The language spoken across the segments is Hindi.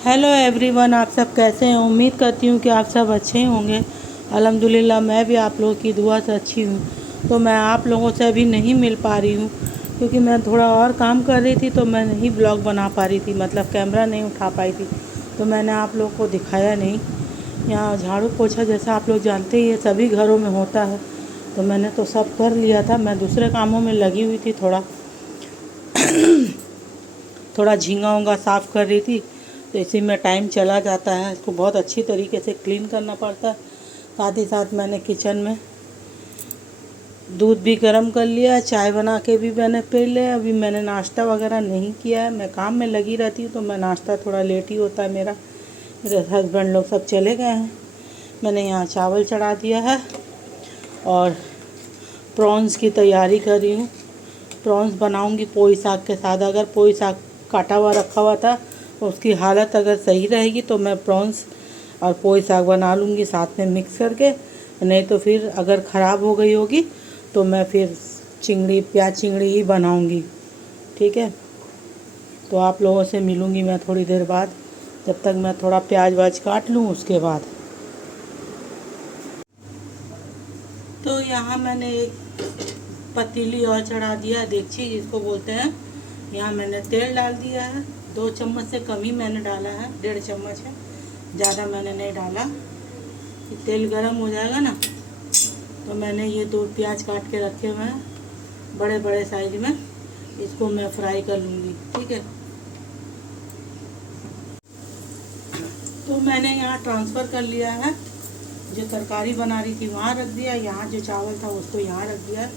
हेलो एवरीवन, आप सब कैसे हैं। उम्मीद करती हूँ कि आप सब अच्छे ही होंगे। अल्हम्दुलिल्लाह मैं भी आप लोगों की दुआ से अच्छी हूँ। तो मैं आप लोगों से अभी नहीं मिल पा रही हूँ क्योंकि मैं थोड़ा और काम कर रही थी, तो मैं नहीं ब्लॉग बना पा रही थी, मतलब कैमरा नहीं उठा पाई थी, तो मैंने आप लोगों को दिखाया नहीं। यहाँ झाड़ू पोछा जैसा आप लोग जानते ही है सभी घरों में होता है, तो मैंने तो सब कर लिया था। मैं दूसरे कामों में लगी हुई थी, थोड़ा थोड़ा झींगा उंगा साफ़ कर रही थी, तो इसी में टाइम चला जाता है। इसको बहुत अच्छी तरीके से क्लीन करना पड़ता है। साथ ही साथ मैंने किचन में दूध भी गर्म कर लिया, चाय बना के भी मैंने पी लिया। अभी मैंने नाश्ता वगैरह नहीं किया है, मैं काम में लगी रहती हूँ, तो मैं नाश्ता थोड़ा लेट ही होता है मेरा। मेरे हस्बैंड लोग सब चले गए हैं। मैंने यहाँ चावल चढ़ा दिया है और प्रॉन्स की तैयारी कर रही हूँ। प्रॉन्स बनाऊँगी पोई साग के साथ। अगर पोई साग काटा हुआ रखा हुआ था, तो उसकी हालत अगर सही रहेगी तो मैं प्रॉन्स और पोई साग बना लूँगी साथ में मिक्स करके। नहीं तो फिर अगर ख़राब हो गई होगी तो मैं फिर प्याज चिंगड़ी ही बनाऊँगी। ठीक है, तो आप लोगों से मिलूँगी मैं थोड़ी देर बाद। जब तक मैं थोड़ा प्याज वाज काट लूँ उसके बाद। तो यहाँ मैंने एक पतीली और चढ़ा दिया, देगची जिसको बोलते हैं। यहाँ मैंने तेल डाल दिया है, 2 चम्मच से कम ही मैंने डाला है, 1.5 चम्मच है, ज़्यादा मैंने नहीं डाला। कि तेल गरम हो जाएगा ना, तो मैंने ये 2 प्याज काट के रखे हुए हैं बड़े बड़े साइज में, इसको मैं फ्राई कर लूँगी। ठीक है, तो मैंने यहाँ ट्रांसफ़र कर लिया है। जो तरकारी बना रही थी वहाँ रख दिया, यहाँ जो चावल था उसको यहाँ रख दिया।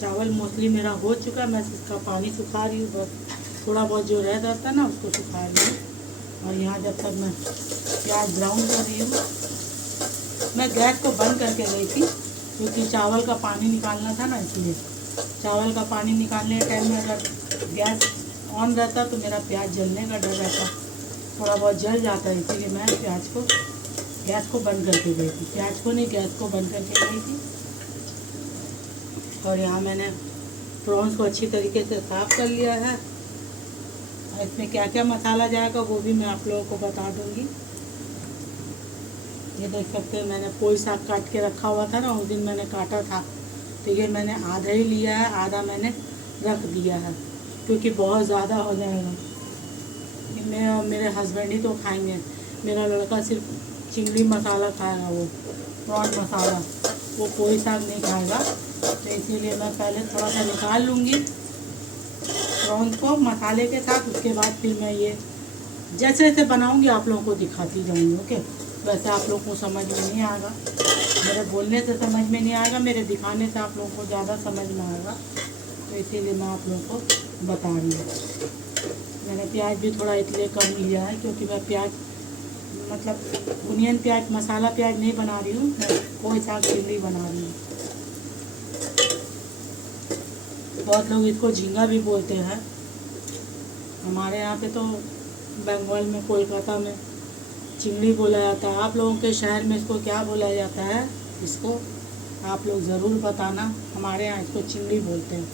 चावल मोस्टली मेरा हो चुका, मैं इसका पानी सुखा रही हूँ, बस थोड़ा बहुत जो रह जाता है ना उसको सुखा रही हूँ। और यहाँ जब तक मैं प्याज ब्राउन कर रही हूँ, मैं गैस को बंद करके गई थी क्योंकि चावल का पानी निकालना था ना, इसलिए। चावल का पानी निकालने के टाइम में अगर गैस ऑन रहता तो मेरा प्याज जलने का डर रहता, थोड़ा बहुत जल जाता है, इसीलिए मैं गैस को बंद करके गई थी। प्याज को नहीं, गैस को बंद करके गई थी। और यहाँ मैंने प्रॉन्स को अच्छी तरीके से साफ़ कर लिया है। और इसमें क्या क्या मसाला जाएगा वो भी मैं आप लोगों को बता दूँगी। ये देख सकते हैं, मैंने पोई साग काट के रखा हुआ था ना, उस दिन मैंने काटा था, तो ये मैंने आधा ही लिया है, आधा मैंने रख दिया है क्योंकि बहुत ज़्यादा हो जाएगा। मैं और मेरे हस्बैंड ही तो खाएंगे। मेरा लड़का सिर्फ चिंगड़ी मसाला खाएगा, वो प्रॉन मसाला, वो पोई साग नहीं खाएगा। तो इसीलिए मैं पहले थोड़ा सा निकाल लूँगी प्रॉन्स को मसाले के साथ, उसके बाद फिर मैं ये जैसे जैसे बनाऊँगी आप लोगों को दिखाती जाऊँगी। ओके, वैसे आप लोगों को समझ में नहीं आएगा, मेरे बोलने से समझ में नहीं आएगा, मेरे दिखाने से आप लोगों को ज़्यादा समझ में आएगा, तो इसीलिए मैं आप लोगों को बता रही हूँ। मैंने प्याज भी थोड़ा इसलिए कम लिया है क्योंकि मैं प्याज मतलब ओनियन प्याज, मसाला प्याज नहीं बना रही हूँ, मैं पोई साग चिंगड़ी बना रही हूँ। बहुत लोग इसको झींगा भी बोलते हैं, हमारे यहाँ पे तो बंगाल में, कोलकाता में चिंगड़ी बोला जाता है। आप लोगों के शहर में इसको क्या बोला जाता है, इसको आप लोग ज़रूर बताना। हमारे यहाँ इसको चिंगड़ी बोलते हैं।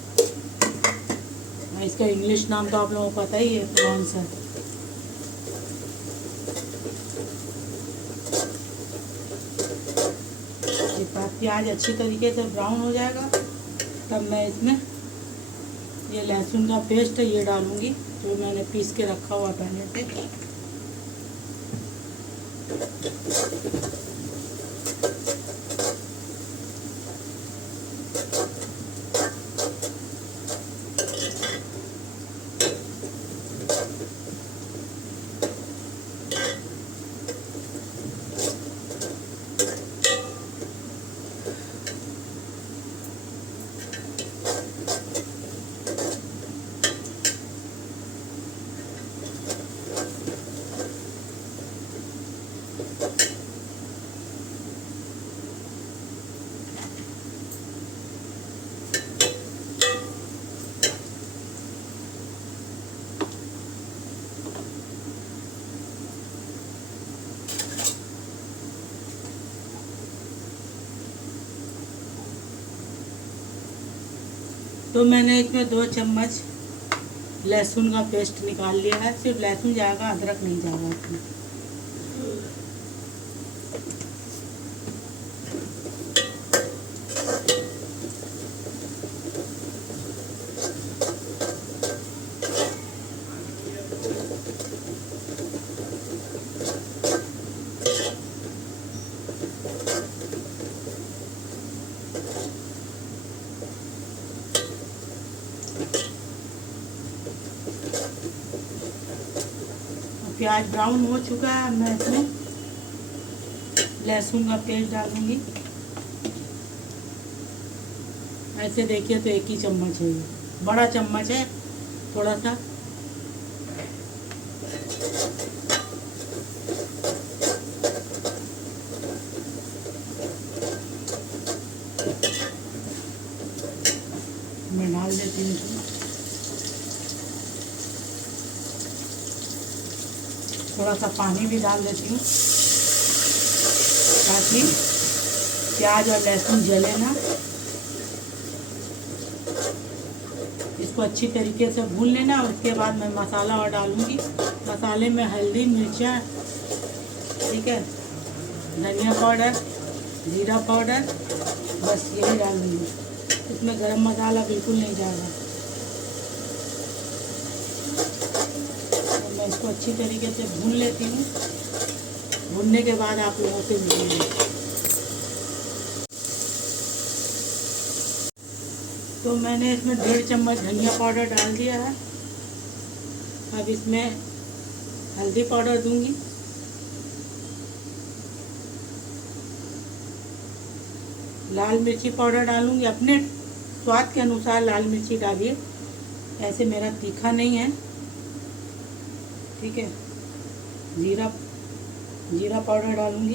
इसका इंग्लिश नाम तो आप लोगों को पता ही है, प्रॉन्स है। प्याज अच्छी तरीके से ब्राउन हो जाएगा, तब मैं इसमें ये लहसुन का पेस्ट है ये डालूँगी, जो मैंने पीस के रखा हुआ पहले से। तो मैंने इसमें 2 चम्मच लहसुन का पेस्ट निकाल लिया है। सिर्फ लहसुन जाएगा, अदरक नहीं जाएगा इसमें। प्याज ब्राउन हो चुका है। मैं इसमें लहसुन का पेस्ट डालूंगी। ऐसे देखिए तो एक ही चम्मच है, ये बड़ा चम्मच है थोड़ा सा। मैं डाल देती हूँ। थोड़ा सा पानी भी डाल देती हूँ ताकि प्याज और लहसुन जले ना। इसको अच्छी तरीके से भून लेना। उसके बाद मैं मसाला और डालूँगी। मसाले में हल्दी, मिर्चा, ठीक है, धनिया पाउडर, जीरा पाउडर, बस यही डालूँगी। इसमें गरम मसाला बिल्कुल नहीं जाएगा। मैं इसको अच्छी तरीके से भून लेती हूँ। भूनने के बाद आप लोगों से मिलेंगे। तो मैंने इसमें 1.5 चम्मच धनिया पाउडर डाल दिया है। अब इसमें हल्दी पाउडर दूंगी, लाल मिर्ची पाउडर डालूंगी। अपने स्वाद के अनुसार लाल मिर्ची डालिए, ऐसे मेरा तीखा नहीं है, ठीक है। जीरा पाउडर डालूंगी,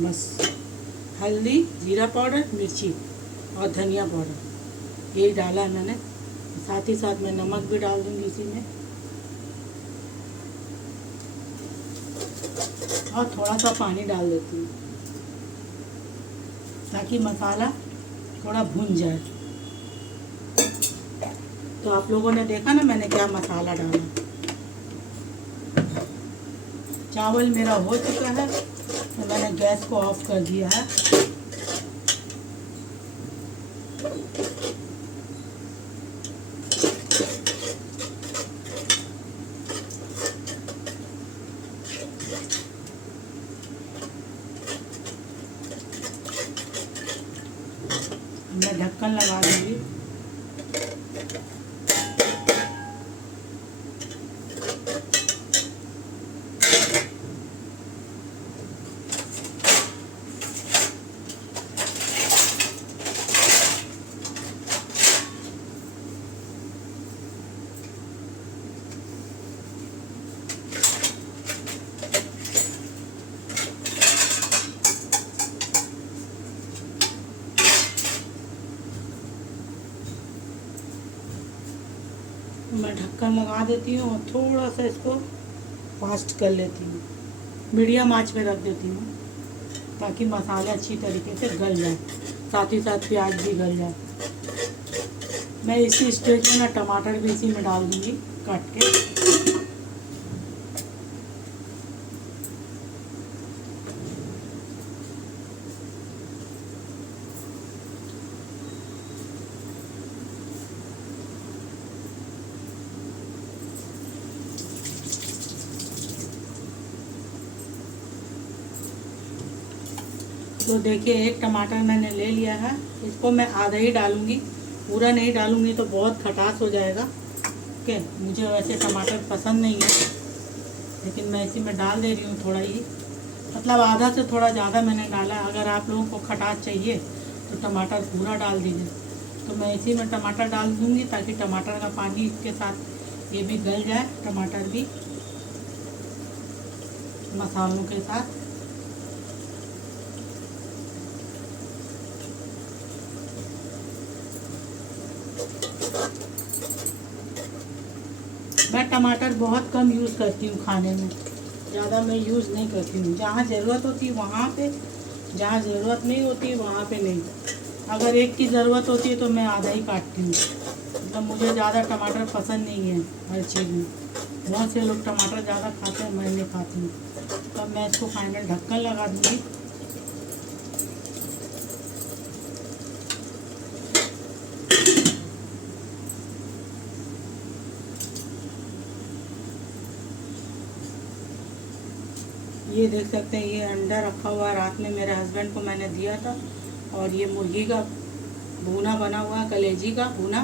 बस। हल्दी, जीरा पाउडर, मिर्ची और धनिया पाउडर यही डाला है मैंने। साथ ही साथ मैं नमक भी डाल दूंगी इसी में, और थोड़ा सा पानी डाल देती हूँ ताकि मसाला थोड़ा भुन जाए। तो आप लोगों ने देखा ना मैंने क्या मसाला डाला। चावल मेरा हो चुका है तो मैंने गैस को ऑफ कर दिया है। मैं ढक्कन लगा दूंगी। मैं ढक्कन लगा देती हूँ और थोड़ा सा इसको फास्ट कर लेती हूँ। मीडियम आंच पे रख देती हूँ ताकि मसाले अच्छी तरीके से गल जाए, साथ ही साथ प्याज भी गल जाए। मैं इसी स्टेज में ना टमाटर भी इसी में डाल दूँगी काट के। तो देखिए एक टमाटर मैंने ले लिया है, इसको मैं आधा ही डालूँगी, पूरा नहीं डालूँगी तो बहुत खटास हो जाएगा। ओके, मुझे वैसे टमाटर पसंद नहीं है, लेकिन मैं इसी में डाल दे रही हूँ थोड़ा ही, मतलब आधा से थोड़ा ज़्यादा मैंने डाला। अगर आप लोगों को खटास चाहिए तो टमाटर पूरा डाल दीजिए। तो मैं इसी में टमाटर डाल दूँगी ताकि टमाटर का पानी इसके साथ ये भी गल जाए, टमाटर भी मसालों के साथ। मैं टमाटर बहुत कम यूज़ करती हूँ खाने में, ज़्यादा मैं यूज़ नहीं करती हूँ। जहाँ ज़रूरत होती है वहाँ पे, जहाँ ज़रूरत नहीं होती वहाँ पे नहीं। अगर एक की ज़रूरत होती है तो मैं आधा ही काटती हूँ। मतलब मुझे ज़्यादा टमाटर पसंद नहीं है हर चीज़ में। बहुत से लोग टमाटर ज़्यादा खाते हैं, मैं नहीं खाती हूँ। तो अब मैं इसको फाइनल ढक्कन लगा दूँगी। ये देख सकते हैं, ये अंडा रखा हुआ है, रात में मेरे हस्बैंड को मैंने दिया था। और ये मुर्गी का भुना बना हुआ है, कलेजी का भुना,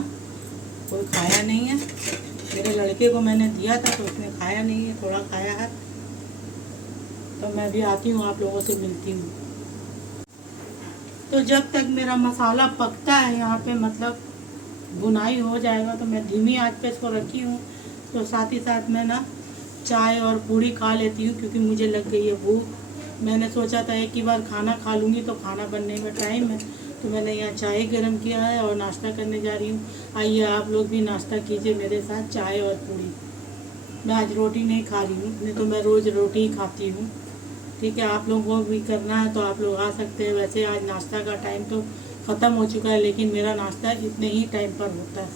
कोई खाया नहीं है। मेरे लड़के को मैंने दिया था तो उसने खाया नहीं है, थोड़ा खाया है। तो मैं भी आती हूँ, आप लोगों से मिलती हूँ। तो जब तक मेरा मसाला पकता है यहाँ पे, मतलब भुनाई हो जाएगा, तो मैं धीमी आंच पे इसको रखी हूँ। तो साथ ही साथ मैं ना चाय और पूड़ी खा लेती हूँ, क्योंकि मुझे लग गई है भूख। मैंने सोचा था एक ही बार खाना खा लूँगी तो खाना बनने में टाइम है। तो मैंने यहाँ चाय गर्म किया है और नाश्ता करने जा रही हूँ। आइए आप लोग भी नाश्ता कीजिए मेरे साथ, चाय और पूड़ी। मैं आज रोटी नहीं खा रही हूँ, नहीं तो मैं रोज़ रोटी ही खाती हूँ। ठीक है, आप लोगों को भी करना है तो आप लोग आ सकते हैं। वैसे आज नाश्ता का टाइम तो ख़त्म हो चुका है, लेकिन मेरा नाश्ता इतने ही टाइम पर होता है।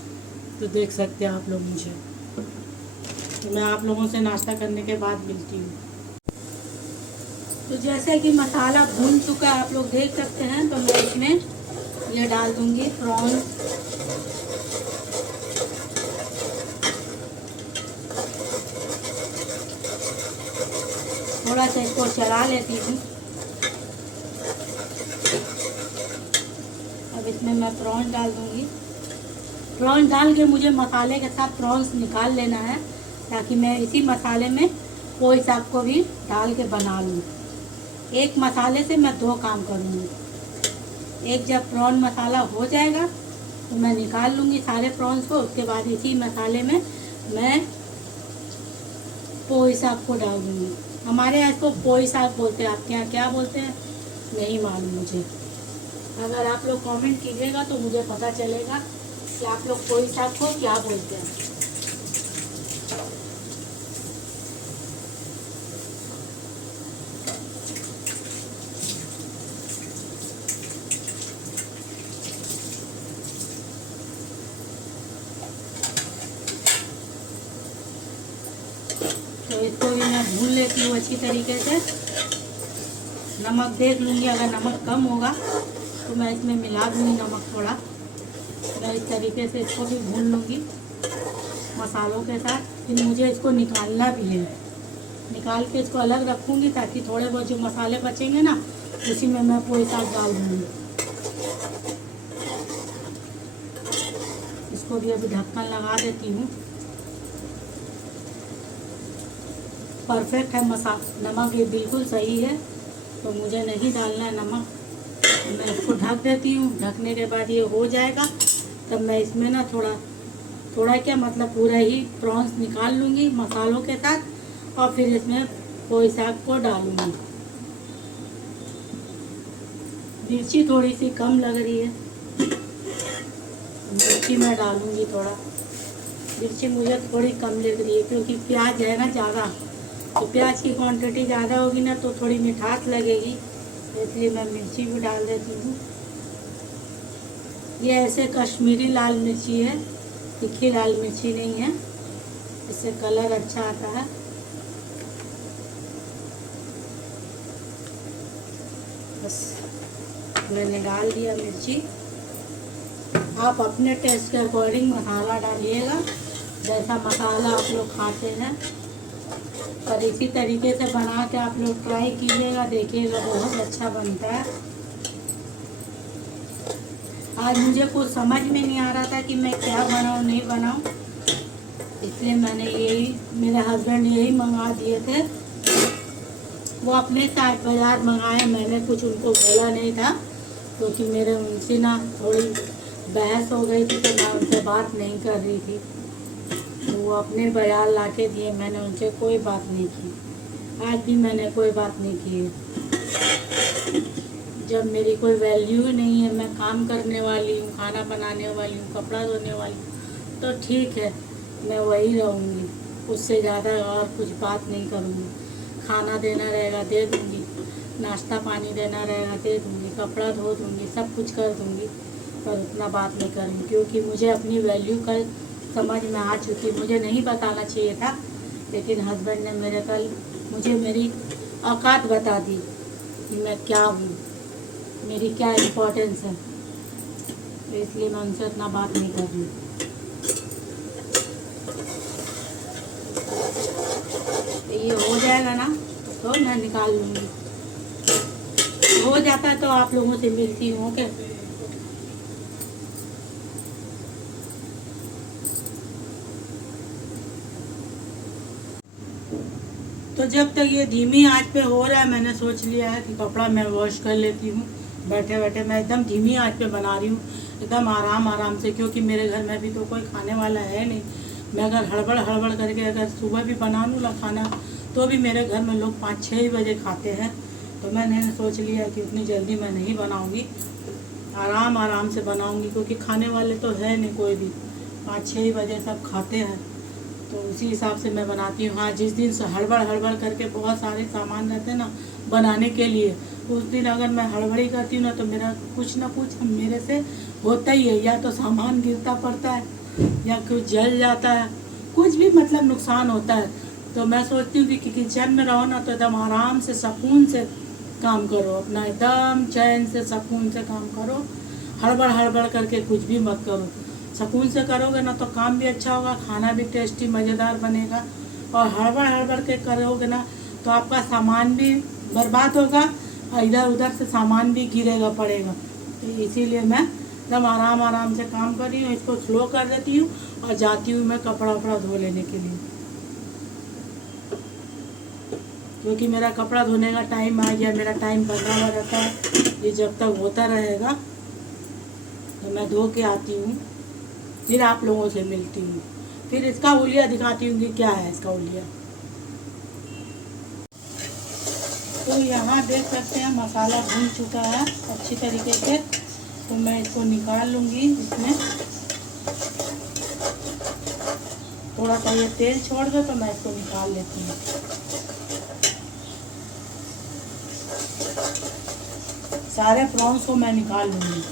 तो देख सकते हैं आप लोग मुझे। तो मैं आप लोगों से नाश्ता करने के बाद मिलती हूँ। तो जैसे कि मसाला भून चुका है, आप लोग देख सकते हैं। तो मैं इसमें ये डाल दूँगी प्रॉन। थोड़ा सा इसको चला लेती हूँ। अब इसमें मैं प्रॉन डाल दूँगी। प्रॉन डाल के मुझे मसाले के साथ प्रॉन्स निकाल लेना है, ताकि मैं इसी मसाले में पोई साग को भी डाल के बना लूँ। एक मसाले से मैं दो काम करूँगी। एक जब प्रॉन मसाला हो जाएगा तो मैं निकाल लूँगी सारे प्रॉन्स को। उसके बाद इसी मसाले में मैं पोई साग को डाल दूँगी। हमारे यहाँ इसको पोई साग बोलते हैं, आपके यहाँ क्या बोलते हैं नहीं मालूम मुझे। अगर आप लोग कमेंट कीजिएगा तो मुझे पता चलेगा कि आप लोग पोई साग को क्या बोलते हैं। तो इसको भी मैं भून लेती हूँ अच्छी तरीके से। नमक देख लूँगी, अगर नमक कम होगा तो मैं इसमें मिला दूँगी नमक थोड़ा। मैं इस तरीके से इसको भी भून लूँगी मसालों के साथ। फिर मुझे इसको निकालना भी है, निकाल के इसको अलग रखूँगी, ताकि थोड़े बहुत जो मसाले बचेंगे ना, उसी में मैं पोई साग डाल दूँगी। इसको भी अभी ढक्कन लगा देती हूँ। परफेक्ट है नमक ये बिल्कुल सही है, तो मुझे नहीं डालना है नमक। मैं इसको ढक देती हूँ। ढकने के बाद ये हो जाएगा, तब मैं इसमें ना थोड़ा थोड़ा क्या मतलब पूरा ही प्रॉन्स निकाल लूँगी मसालों के साथ, और फिर इसमें पोई साग को डालूँगी। मिर्ची थोड़ी सी कम लग रही है, मिर्ची मैं डालूँगी थोड़ा। मिर्ची मुझे थोड़ी कम लग रही है, क्योंकि प्याज है ना ज़्यादा, तो प्याज की क्वांटिटी ज़्यादा होगी ना तो थोड़ी मिठास लगेगी, इसलिए मैं मिर्ची भी डाल देती हूँ। ये ऐसे कश्मीरी लाल मिर्ची है, तीखी लाल मिर्ची नहीं है, इससे कलर अच्छा आता है। बस मैंने डाल दिया मिर्ची। आप अपने टेस्ट के अकॉर्डिंग मसाला डालिएगा, जैसा मसाला आप लोग खाते हैं। और इसी तरीके से बना के आप लोग ट्राई कीजिएगा, देखिएगा बहुत अच्छा बनता है। आज मुझे कुछ समझ में नहीं आ रहा था कि मैं क्या बनाऊँ नहीं बनाऊँ, इसलिए मैंने यही, मेरे हस्बैंड यही मंगा दिए थे। वो अपने साथ बाज़ार मंगाए, मैंने कुछ उनको बोला नहीं था, क्योंकि मेरे उनसे ना थोड़ी बहस हो गई थी, तो मैं उनसे बात नहीं कर रही थी। तो वो अपने बाज़ार ला के दिए, मैंने उनसे कोई बात नहीं की। आज भी मैंने कोई बात नहीं की है। जब मेरी कोई वैल्यू ही नहीं है, मैं काम करने वाली हूँ, खाना बनाने वाली हूँ, कपड़ा धोने वाली हूँ, तो ठीक है मैं वही रहूँगी, उससे ज़्यादा और कुछ बात नहीं करूँगी। खाना देना रहेगा दे दूँगी, नाश्ता पानी देना रहेगा दे दूँगी, कपड़ा धो दूँगी, सब कुछ कर दूँगी, पर उतना बात नहीं करूँगी क्योंकि मुझे अपनी वैल्यू कल समझ में आ चुकी। मुझे नहीं बताना चाहिए था, लेकिन हस्बैंड ने मेरे कल मुझे मेरी औकात बता दी कि मैं क्या हूँ, मेरी क्या इम्पोर्टेंस है। तो इसलिए मैं उनसे उतना बात नहीं कर रही। ये हो जाएगा ना तो मैं निकाल लूँगी, हो जाता है तो आप लोगों से मिलती हूँ। ओके, तो जब तक ये धीमी आंच पे हो रहा है, मैंने सोच लिया है कि कपड़ा मैं वॉश कर लेती हूँ। बैठे बैठे मैं एकदम धीमी आंच पे बना रही हूँ, एकदम आराम आराम से, क्योंकि मेरे घर में भी तो कोई खाने वाला है नहीं। मैं अगर हड़बड़ हड़बड़ करके अगर सुबह भी बना लूँ ना खाना, तो भी मेरे घर में लोग 5-6 बजे खाते हैं। तो मैंने सोच लिया कि उतनी जल्दी मैं नहीं बनाऊँगी, आराम आराम से बनाऊँगी, क्योंकि खाने वाले तो है नहीं कोई भी, 5-6 बजे सब खाते हैं। तो उसी हिसाब से मैं बनाती हूँ। हाँ, जिस दिन से हड़बड़ हड़बड़ करके बहुत सारे सामान रहते हैं ना बनाने के लिए, उस दिन अगर मैं हड़बड़ी करती हूँ ना तो मेरा कुछ ना कुछ मेरे से होता ही है। या तो सामान गिरता पड़ता है, या कुछ जल जाता है, कुछ भी मतलब नुकसान होता है। तो मैं सोचती हूँ कि किचन में रहो ना तो एकदम आराम से सुकून से काम करो, अपना एकदम चैन से सुकून से काम करो, हड़बड़ हड़बड़ करके कुछ भी मत करो। सुकून से करोगे ना तो काम भी अच्छा होगा, खाना भी टेस्टी मज़ेदार बनेगा। और हड़बड़ हड़बड़ के करोगे ना तो आपका सामान भी बर्बाद होगा और इधर उधर से सामान भी गिरेगा पड़ेगा। तो इसीलिए मैं एकदम आराम आराम से काम कर रही हूँ। इसको स्लो कर देती हूँ और जाती हूँ मैं कपड़ा वपड़ा धो लेने के लिए, क्योंकि मेरा कपड़ा धोने का टाइम आ गया। मेरा टाइम बना हुआ रहता है, ये जब तक होता रहेगा तो मैं धो के आती हूँ, फिर आप लोगों से मिलती हूँ, फिर इसका उलिया दिखाती हूँ कि क्या है इसका उलिया। तो यहाँ देख सकते हैं मसाला भून चुका है अच्छी तरीके से। तो मैं इसको निकाल लूँगी। इसमें थोड़ा सा ये तेल छोड़ दो तो मैं इसको निकाल लेती हूँ। सारे प्रॉन्स को मैं निकाल लूँगी।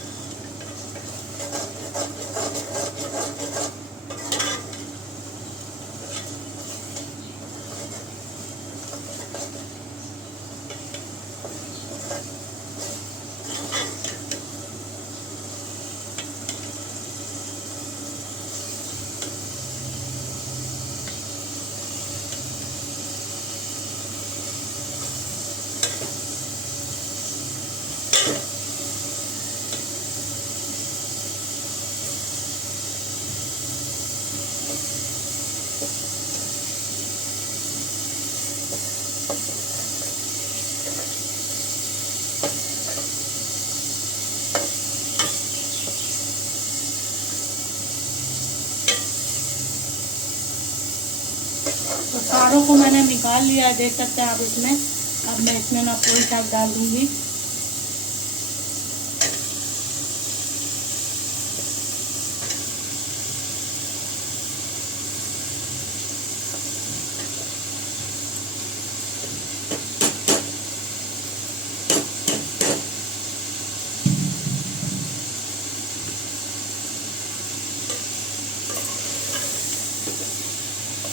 तो सारों को मैंने निकाल लिया है, देख सकते हैं आप इसमें। अब मैं इसमें ना पोई साग डाल दूँगी।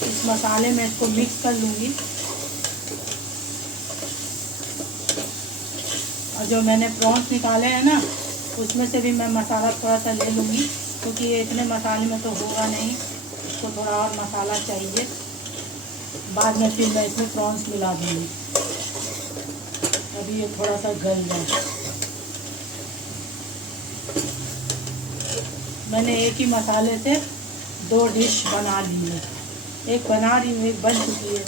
इस मसाले में इसको मिक्स कर लूँगी। और जो मैंने प्रॉन्स निकाले हैं ना, उसमें से भी मैं मसाला थोड़ा सा ले लूँगी, क्योंकि ये इतने मसाले में तो होगा नहीं, इसको थोड़ा और मसाला चाहिए। बाद में फिर मैं इसमें प्रॉन्स मिला दूँगी। अभी ये थोड़ा सा गल जाए। मैंने एक ही मसाले से 2 डिश बना ली है, एक बना रही हूँ, एक बन चुकी है।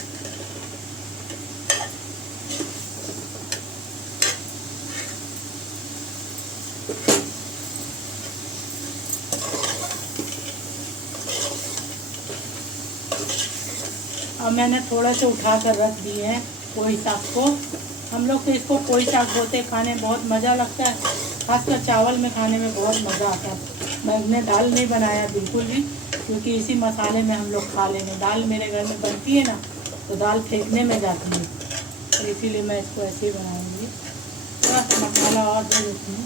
अब मैंने थोड़ा से उठा कर रख दिए हैं पोई साग को। हम लोग तो इसको पोई साग बोलते, खाने बहुत मज़ा लगता है, खासकर चावल में खाने में बहुत मज़ा आता है। मैंने दाल नहीं बनाया बिल्कुल भी, क्योंकि इसी मसाले में हम लोग खा लेंगे। दाल मेरे घर में बनती है ना तो दाल फेंकने में जाती है, तो इसीलिए मैं इसको ऐसे ही बनाऊँगी। तो थोड़ा सा मसाला और दे देती हूँ।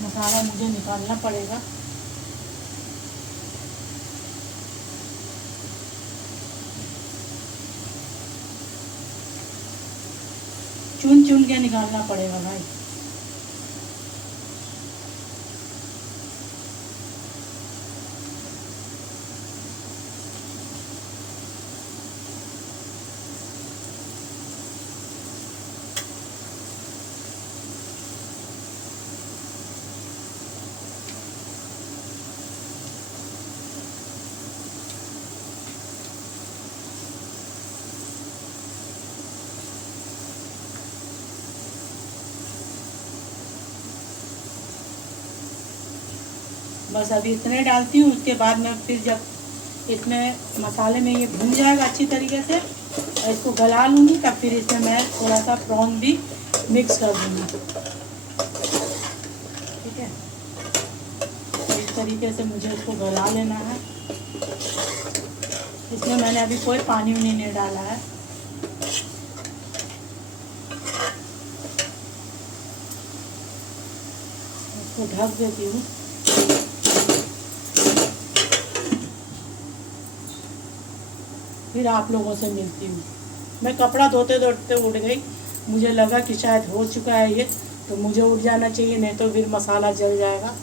मसाला मुझे निकालना पड़ेगा। चुन चुन के निकालना पड़ेगा भाई। बस अभी इतने डालती हूँ। उसके बाद मैं फिर जब इसमें मसाले में ये भून जाएगा अच्छी तरीके से और इसको गला लूँगी, तब फिर इसमें मैं थोड़ा सा प्रॉन भी मिक्स कर दूँगी। ठीक है, इस तरीके से मुझे इसको गला लेना है। इसमें मैंने अभी कोई पानी नहीं डाला है। इसको ढक देती हूँ। फिर आप लोगों से मिलती हूँ। मैं कपड़ा धोते धोते उठ गई, मुझे लगा कि शायद हो चुका है ये, तो मुझे उठ जाना चाहिए, नहीं तो फिर मसाला जल जाएगा।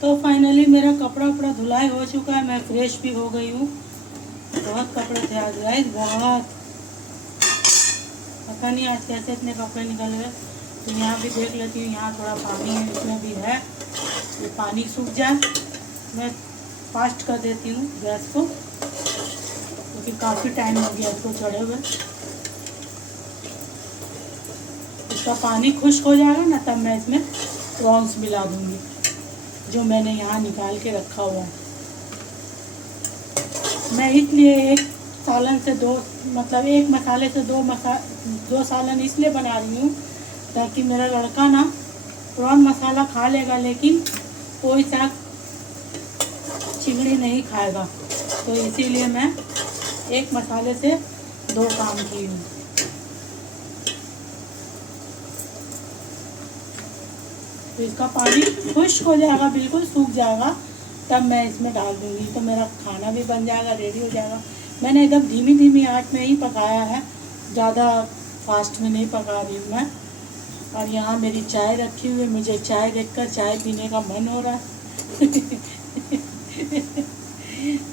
तो फाइनली मेरा कपड़ा उपड़ा धुलाई हो चुका है, मैं फ्रेश भी हो गई हूँ। बहुत कपड़े थे आज गाइस, बहुत, पता नहीं आज कैसे इतने कपड़े निकल गए। तो यहाँ भी देख लेती हूँ, यहाँ थोड़ा पानी है, इसमें भी है। ये पानी सूख जाए, मैं फास्ट कर देती हूँ गैस को, क्योंकि काफ़ी टाइम हो गया इसको चढ़े हुए। इसका पानी खुश्क हो जाएगा ना, तब मैं इसमें प्रॉन्स मिला दूँगी जो मैंने यहाँ निकाल के रखा हुआ है। मैं इसलिए एक सालन से दो, मतलब एक मसाले से दो सालन इसलिए बना रही हूँ ताकि मेरा लड़का ना प्रॉन मसाला खा लेगा, लेकिन कोई सा चिंगड़ी नहीं खाएगा। तो इसीलिए मैं एक मसाले से दो काम की हूँ। तो इसका पानी खुश्क हो जाएगा, बिल्कुल सूख जाएगा, तब मैं इसमें डाल दूँगी। तो मेरा खाना भी बन जाएगा, रेडी हो जाएगा। मैंने एकदम धीमी धीमी आंच में ही पकाया है, ज़्यादा फास्ट में नहीं पका रही हूँ मैं। और यहाँ मेरी चाय रखी हुई है, मुझे चाय देखकर चाय पीने का मन हो रहा है।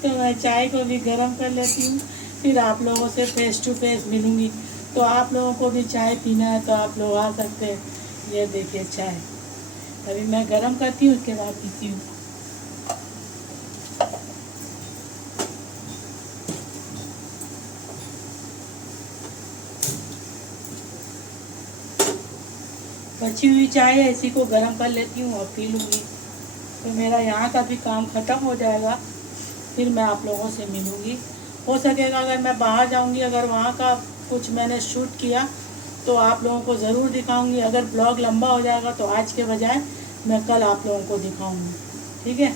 तो मैं चाय को भी गर्म कर लेती हूँ, फिर आप लोगों से फेस टू फेस मिलूँगी। तो आप लोगों को भी चाय पीना है तो आप लोग आ सकते हैं। ये देखिए चाय अभी मैं गरम करती हूँ, उसके बाद पीती हूँ। बची हुई चाय है, इसी को गरम कर लेती हूँ और पी लूँगी। तो मेरा यहाँ का भी काम ख़त्म हो जाएगा, फिर मैं आप लोगों से मिलूँगी। हो सकेगा अगर मैं बाहर जाऊँगी, अगर वहाँ का कुछ मैंने शूट किया तो आप लोगों को ज़रूर दिखाऊँगी। अगर ब्लॉग लंबा हो जाएगा तो आज के बजाय मैं कल आप लोगों को दिखाऊँगी। ठीक है,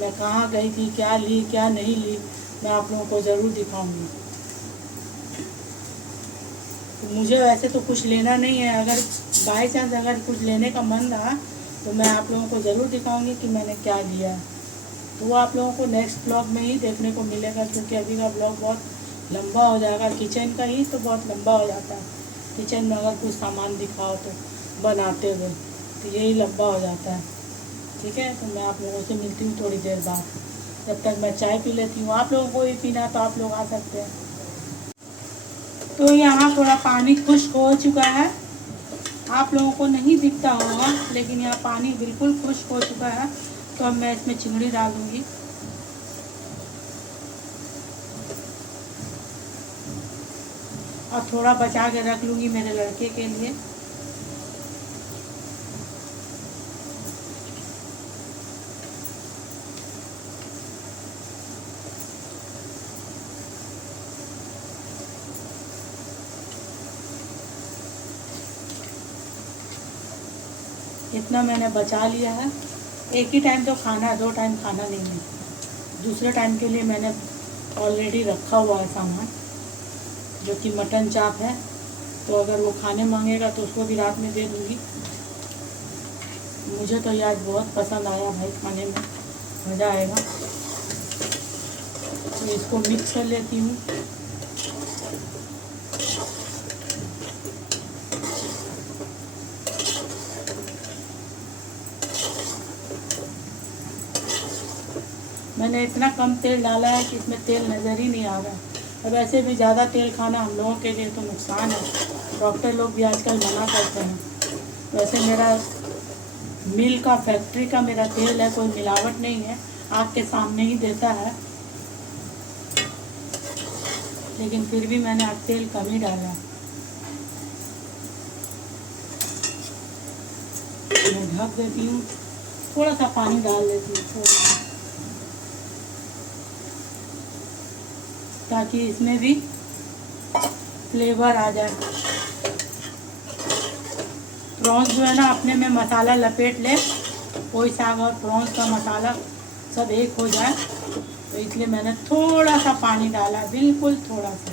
मैं कहाँ गई थी, क्या ली क्या नहीं ली, मैं आप लोगों को ज़रूर दिखाऊँगी। तो मुझे वैसे तो कुछ लेना नहीं है, अगर बाई चांस अगर कुछ लेने का मन रहा तो मैं आप लोगों को ज़रूर दिखाऊंगी कि मैंने क्या लिया है। तो वो आप लोगों को नेक्स्ट ब्लॉग में ही देखने को मिलेगा, क्योंकि अभी का ब्लॉग बहुत लंबा हो जाएगा। किचन का ही तो बहुत लंबा हो जाता है, किचन में अगर कुछ सामान दिखाओ तो बनाते हुए, तो यही लंबा हो जाता है। ठीक है, तो मैं आप लोगों से मिलती हूँ थोड़ी देर बाद। जब तक मैं चाय पी लेती हूँ, आप लोगों को भी पीना तो आप लोग आ सकते हैं। तो यहाँ थोड़ा पानी खुश्क हो चुका है, आप लोगों को नहीं दिखता होगा, लेकिन यहाँ पानी बिल्कुल खुश्क हो चुका है। तो अब मैं इसमें चिंगड़ी डालूँगी। और थोड़ा बचा के रख लूँगी मेरे लड़के के लिए। इतना मैंने बचा लिया है। एक ही टाइम तो खाना है, 2 टाइम खाना नहीं है। दूसरे टाइम के लिए मैंने ऑलरेडी रखा हुआ है सामान, जो कि मटन चाप है। तो अगर वो खाने मांगेगा तो उसको भी रात में दे दूँगी। मुझे तो ये आज बहुत पसंद आया भाई, खाने में मज़ा आएगा। तो इसको मिक्स कर लेती हूँ। मैंने इतना कम तेल डाला है कि इसमें तेल नज़र ही नहीं आ रहा है। अब ऐसे भी ज़्यादा तेल खाना हम लोगों के लिए तो नुकसान है, डॉक्टर लोग भी आजकल मना करते हैं। वैसे मेरा मिल का, फैक्ट्री का मेरा तेल है, कोई मिलावट नहीं है, आँख के सामने ही देता है। लेकिन फिर भी मैंने आज तेल कम ही डाला है। मैं ढक देती हूँ, थोड़ा सा पानी डाल देती हूँ ताकि इसमें भी फ्लेवर आ जाए। प्रॉन्स जो है ना अपने में मसाला लपेट ले, कोई साग और प्रॉन्स का मसाला सब एक हो जाए, तो इसलिए मैंने थोड़ा सा पानी डाला, बिल्कुल थोड़ा सा,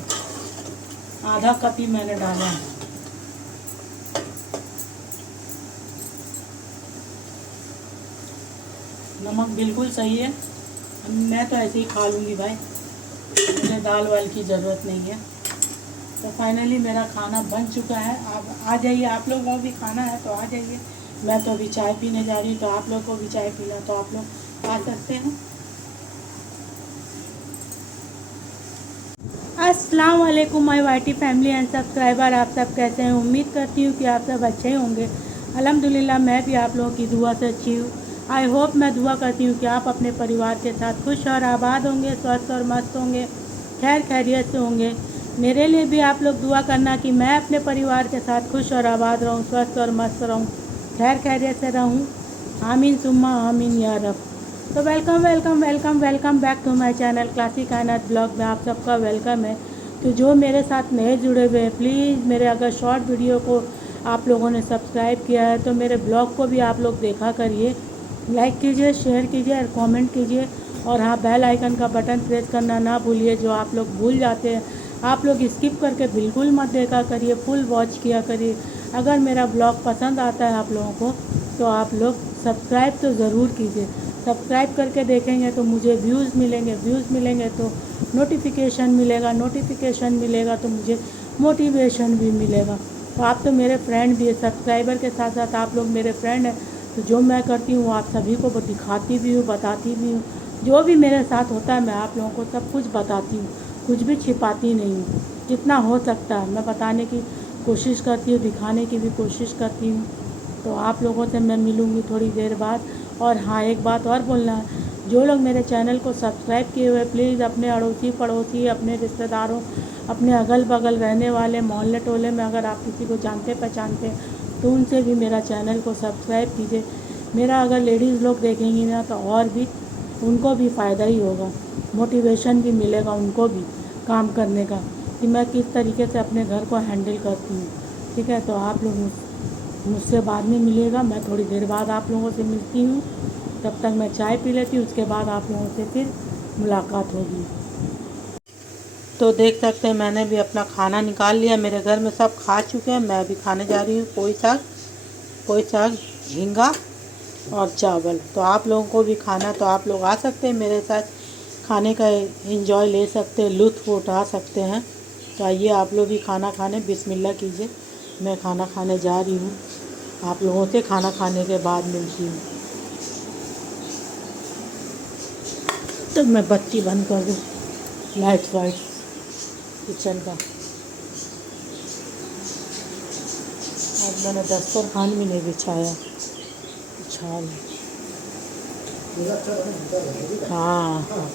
आधा कप ही मैंने डाला है। नमक बिल्कुल सही है, मैं तो ऐसे ही खा लूँगी भाई, मुझे दाल वाल की ज़रूरत नहीं है। तो फाइनली मेरा खाना बन चुका है। आप आ जाइए, आप लोगों को भी खाना है तो आ जाइए। मैं तो अभी चाय पीने जा रही हूँ, तो आप लोग को भी चाय पीना तो आप लोग आ सकते हैं। अस्सलाम वालेकुम my YT family and subscriber, आप सब कैसे हैं? उम्मीद करती हूँ कि आप सब अच्छे ही होंगे। अल्हम्दुलिल्लाह मैं भी आप लोगों की दुआ से अच्छी हूँ। आई होप, मैं दुआ करती हूँ कि आप अपने परिवार के साथ खुश और आबाद होंगे, स्वस्थ और मस्त होंगे, खैर खैरियत से होंगे। मेरे लिए भी आप लोग दुआ करना कि मैं अपने परिवार के साथ खुश और आबाद रहूँ, स्वस्थ और मस्त रहूँ, खैर खैरियत से रहूँ। आमीन सुम्मा आमीन या रब। तो welcome welcome welcome welcome back to my channel classic Kainaat blog में आप सबका वेलकम है। तो जो मेरे साथ नए जुड़े हुए हैं, प्लीज़ मेरे अगर शॉर्ट वीडियो को आप लोगों ने सब्सक्राइब किया है तो मेरे ब्लॉग को भी आप लोग देखा करिए, लाइक कीजिए, शेयर कीजिए और कमेंट कीजिए। और हाँ, बेल आइकन का बटन प्रेस करना ना भूलिए, जो आप लोग भूल जाते हैं। आप लोग स्किप करके बिल्कुल मत देखा करिए, फुल वॉच किया करिए। अगर मेरा ब्लॉग पसंद आता है आप लोगों को तो आप लोग सब्सक्राइब तो ज़रूर कीजिए। सब्सक्राइब करके देखेंगे तो मुझे व्यूज़ मिलेंगे तो नोटिफिकेशन मिलेगा तो मुझे मोटिवेशन भी मिलेगा। तो आप तो मेरे फ्रेंड भी है, सब्सक्राइबर के साथ साथ आप लोग मेरे फ्रेंड हैं। तो जो मैं करती हूँ वो आप सभी को दिखाती भी हूँ, बताती भी हूँ। जो भी मेरे साथ होता है मैं आप लोगों को सब कुछ बताती हूँ, कुछ भी छिपाती नहीं हूँ। जितना हो सकता है मैं बताने की कोशिश करती हूँ, दिखाने की भी कोशिश करती हूँ। तो आप लोगों से मैं मिलूँगी थोड़ी देर बाद। और हाँ, एक बात और बोलना है, जो लोग मेरे चैनल को सब्सक्राइब किए हुए प्लीज़ अपने अड़ोसी पड़ोसी, अपने रिश्तेदारों, अपने अगल बगल रहने वाले मोहल्ले टोले में अगर आप किसी को जानते पहचानते हैं तो उनसे भी मेरा चैनल को सब्सक्राइब कीजिए। मेरा अगर लेडीज़ लोग देखेंगी ना तो और भी उनको भी फ़ायदा ही होगा, मोटिवेशन भी मिलेगा उनको भी काम करने का, कि मैं किस तरीके से अपने घर को हैंडल करती हूँ। ठीक है, तो आप लोग मुझसे बाद में मिलेगा, मैं थोड़ी देर बाद आप लोगों से मिलती हूँ। तब तक मैं चाय पी लेती हूँ, उसके बाद आप लोगों से फिर मुलाकात होगी। तो देख सकते हैं मैंने भी अपना खाना निकाल लिया, मेरे घर में सब खा चुके हैं, मैं भी खाने जा रही हूँ पोई साग झींगा और चावल। तो आप लोगों को भी खाना तो आप लोग आ सकते हैं, मेरे साथ खाने का एंजॉय ले सकते हैं, लुत्फ़ उठा सकते हैं। तो आइए आप लोग भी खाना खाने, बिस्मिल्लाह कीजिए। मैं खाना खाने जा रही हूँ, आप लोगों से खाना खाने के बाद मिलती हूँ। तो मैं बत्ती बंद कर दूँ, लाइट्स वाइट किचन का। आज मैंने दस्तरखान भी नहीं बिछाया, बिछा लिया। हाँ,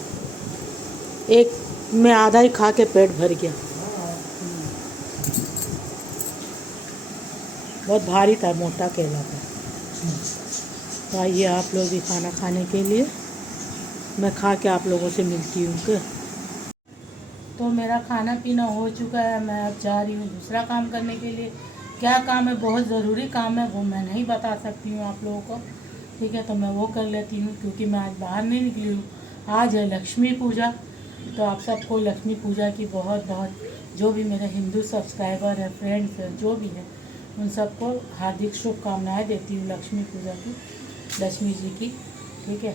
एक में आधा ही खा के पेट भर गया, बहुत भारी था, मोटा केला था। तो आइए आप लोग भी खाना खाने के लिए, मैं खा के आप लोगों से मिलती हूँ। तो मेरा खाना पीना हो चुका है, मैं अब जा रही हूँ दूसरा काम करने के लिए। क्या काम है, बहुत ज़रूरी काम है, वो मैं नहीं बता सकती हूँ आप लोगों को। ठीक है, तो मैं वो कर लेती हूँ क्योंकि मैं आज बाहर नहीं निकली हूँ। आज है लक्ष्मी पूजा, तो आप सबको लक्ष्मी पूजा की बहुत बहुत, जो भी मेरे हिंदू सब्सक्राइबर है, फ्रेंड्स हैं, जो भी है, उन सबको हार्दिक शुभकामनाएं देती हूँ लक्ष्मी पूजा की, लक्ष्मी जी की। ठीक है,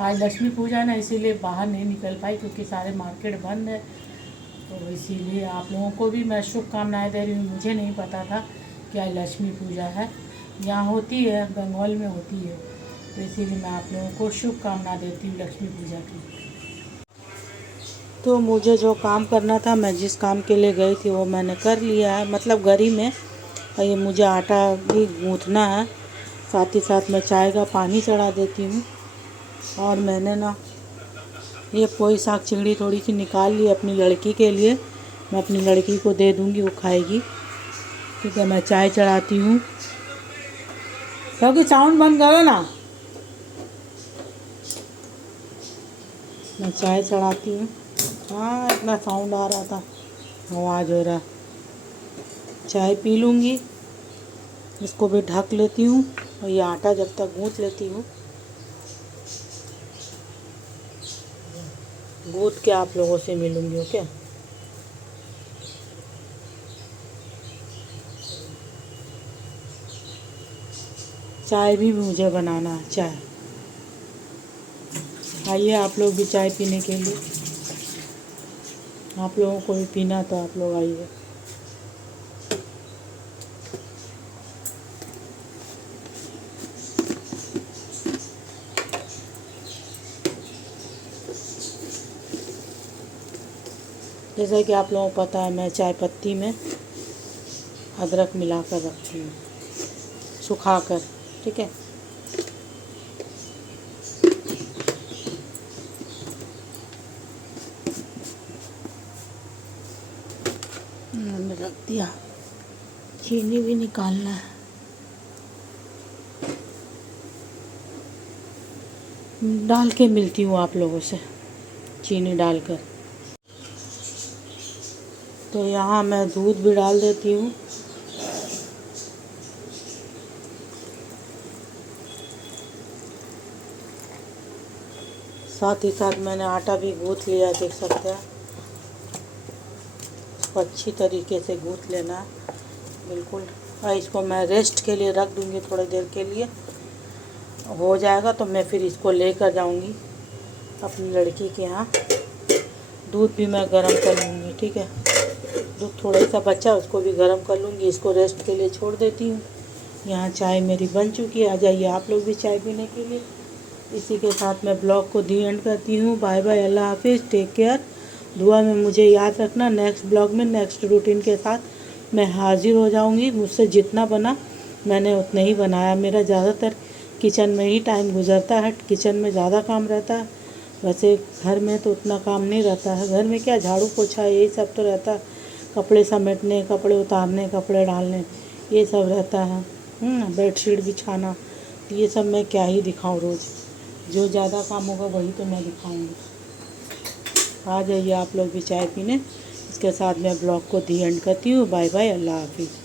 आज लक्ष्मी पूजा ना, इसीलिए बाहर नहीं निकल पाई क्योंकि सारे मार्केट बंद है, तो इसीलिए आप लोगों को भी मैं शुभकामनाएं दे रही हूँ। मुझे नहीं पता था कि आज लक्ष्मी पूजा है, यहाँ होती है, बंगाल में होती है, तो इसीलिए मैं आप लोगों को शुभकामना देती हूँ लक्ष्मी पूजा की। तो मुझे जो काम करना था, मैं जिस काम के लिए गई थी वो मैंने कर लिया है, मतलब घर ही में। और ये मुझे आटा भी गूँथना है, साथ ही साथ मैं चाय का पानी चढ़ा देती हूँ। और मैंने ना ये पोई साग चिंगड़ी थोड़ी सी निकाल ली अपनी लड़की के लिए, मैं अपनी लड़की को दे दूँगी, वो खाएगी। ठीक है, मैं चाय चढ़ाती हूँ, क्योंकि साउंड बंद करो ना। मैं चाय चढ़ाती हूँ। हाँ, इतना साउंड आ रहा था, आवाज़ हो रहा। चाय पी लूँगी, इसको भी ढक लेती हूँ और ये आटा जब तक गूँथ लेती हूँ, गूँथ के आप लोगों से मिलूँगी। ओके, चाय भी मुझे बनाना है, चाय। आइए आप लोग भी चाय पीने के लिए, आप लोगों को भी पीना तो आप लोग आइए। जैसा कि आप लोगों को पता है, मैं चाय पत्ती में अदरक मिलाकर रखती हूँ, सुखाकर। ठीक है, मैंने रख दिया। चीनी भी निकालना है, डाल के मिलती हूँ आप लोगों से, चीनी डालकर। तो यहाँ मैं दूध भी डाल देती हूँ। साथ ही साथ मैंने आटा भी गूँथ लिया, देख सकते हैं। इसको अच्छी तरीके से गूँथ लेना है, बिल्कुल। और इसको मैं रेस्ट के लिए रख दूँगी थोड़ी देर के लिए, हो जाएगा तो मैं फिर इसको लेकर जाऊँगी अपनी लड़की के यहाँ। दूध भी मैं गरम कर लूँगी। ठीक है, दूध थोड़ा सा बचा, उसको भी गरम कर लूँगी। इसको रेस्ट के लिए छोड़ देती हूँ। यहाँ चाय मेरी बन चुकी है, आ जाइए आप लोग भी चाय पीने के लिए। इसी के साथ मैं ब्लॉग को दी एंड करती हूँ। बाय बाय, अल्लाह हाफिज़, टेक केयर। दुआ में मुझे याद रखना, नेक्स्ट ब्लॉग में नेक्स्ट रूटीन के साथ मैं हाजिर हो जाऊँगी। मुझसे जितना बना मैंने उतना ही बनाया। मेरा ज़्यादातर किचन में ही टाइम गुजरता है, किचन में ज़्यादा काम रहता है। वैसे घर में तो उतना काम नहीं रहता है, घर में क्या झाड़ू पोछा यही सब तो रहता है, कपड़े समेटने, कपड़े उतारने, कपड़े डालने, ये सब रहता है। बेडशीट बिछाना, ये सब मैं क्या ही दिखाऊँ रोज़। जो ज़्यादा काम होगा वही तो मैं दिखाऊँगी। आ जाइए आप लोग भी चाय पीने। इसके साथ मैं ब्लॉग को दी एंड करती हूँ। बाय बाय, अल्लाह हाफिज़।